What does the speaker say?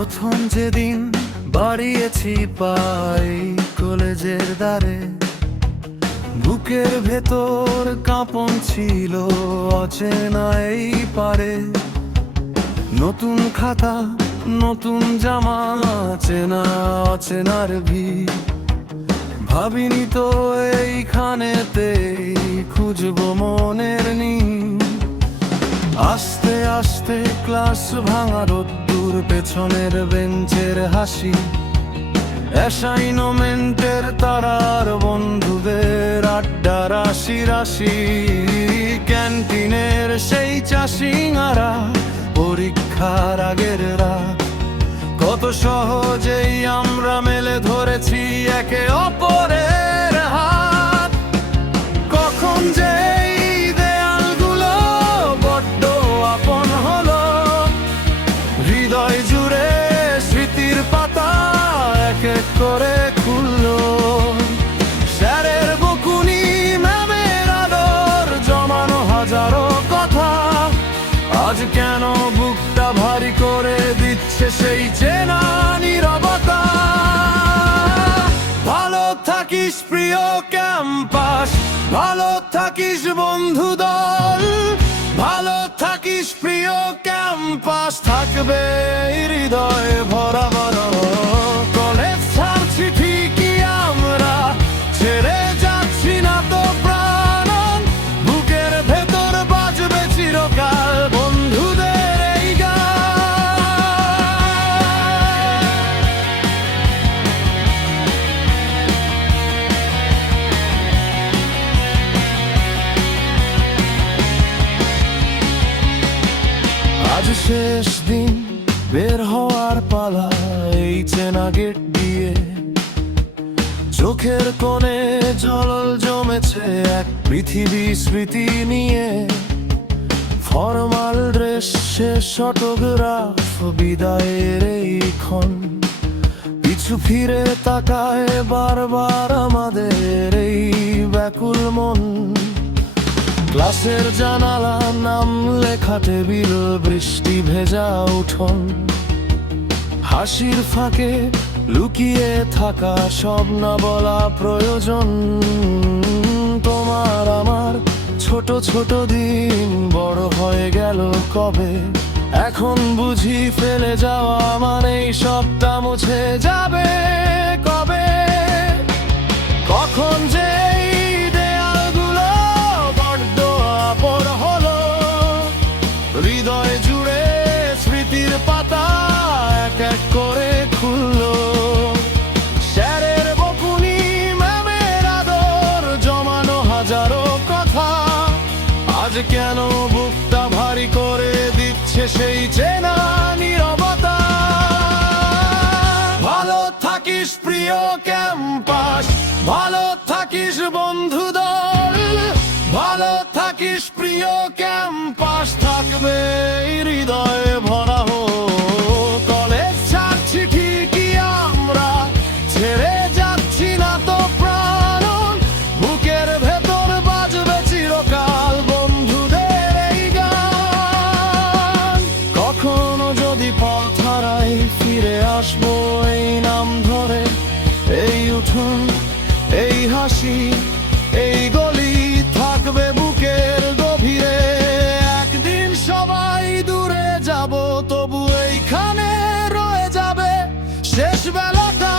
প্রথম যেদিন বাড়িয়েছি পাই কলেজের দ্বারে, বুকের ভেতর কাঁপন ছিল অচেনা এই পারে। নতুন খাতা, নতুন জামা, চেনা অচেনার ভিড়। ভাবিনি তো এইখানেতেই খুঁজবো মনের নীড়। আস্তে আস্তে ক্লাস ভাঙা, রোদ্দুর পেছনের বেঞ্চের হাসি, অ্যাসাইনমেন্টের তারার বন্ধুদের আড্ডা রাশি রাশি। ক্যান্টিনের সেই চা সিঙারা, পরীক্ষার আগের রাত, কত সহজেই আমরা মেলে ধরেছি একে অপরের হাত। কখন যে এই দেয়ালগুলো বড্ড আপন হলো, হৃদয় জুড়ে স্মৃতির পাতা এক এক করে খুললো। স্যারের বকুনি, ম্যামের আদর, জমানো হাজারো কথা, আজ কেন বুকটা ভারী করে দিচ্ছে সেই চেনা নীরবতা। ভালো থাকিস প্রিয় ক্যাম্পাস, ভালো থাকিস বন্ধু দল, ভালো থাকিস প্রিয় ক্যাম্পাস, থাকবে হৃদয় ভরা বড়। কলেজ ছাড়ছি ঠিকই আমরা, ছেড়ে যাচ্ছি না তো প্রাণ, বুকের ভেতর বাজবে চিরকাল বন্ধুদের এই গান। আজ শেষ দিন, বের হওয়ার পালা এই চেনা গেট দিয়ে। চোখের কোণে জল জমেছে এক পৃথিবী স্মৃতি নিয়ে। ফরমাল ড্রেস, শেষ অটোগ্রাফ, বিদায়ের এই ক্ষণ, পিছু ফিরে তাকায় বারবার আমাদের এই ব্যাকুল মন। ক্লাসের জানালা, নাম লেখা টেবিল, বৃষ্টি ভেজা উঠোন, হাসির ফাঁকে লুকিয়ে থাকা সব না বলা প্রয়োজন। তোমার আমার ছোট ছোট দিন বড় হয়ে গেল কবে, এখন বুঝি ফেলে যাওয়া মানে এই সবটা মুছে যাবে কবে। কখন যে এই দেয়ালগুলো বড্ড আপন হলো, হৃদয় জুড়ে স্মৃতির পাতা এক এক করে খুললো। স্যারের বকুনি, ম্যামের আদর, জমানো হাজারো কথা, আজ কেন বুকটা ভারী করে দিচ্ছে সেই চেনা নীরবতা। ভালো থাকিস প্রিয় ক্যাম্পাস, ভালো থাকিস বন্ধু দল, ভালো থাকিস প্রিয় ক্যাম্পাস, থাকবে হৃদয়ে ভরা হো। কলেজ ছাড়ছি ঠিকই আমরা, ছেড়ে যাচ্ছি না তো প্রাণ, বুকের ভেতর বাজবে চিরকাল বন্ধুদের এই গান। কখনো যদি পথ হারাই, ফিরে আসবো এই নাম ধরে, এই উঠোন, এই হাসি, এই গলি থাকবে বুকের গভীরে। একদিন সবাই দূরে যাব, তবু এইখানে রয়ে যাবে শেষ বেলাটা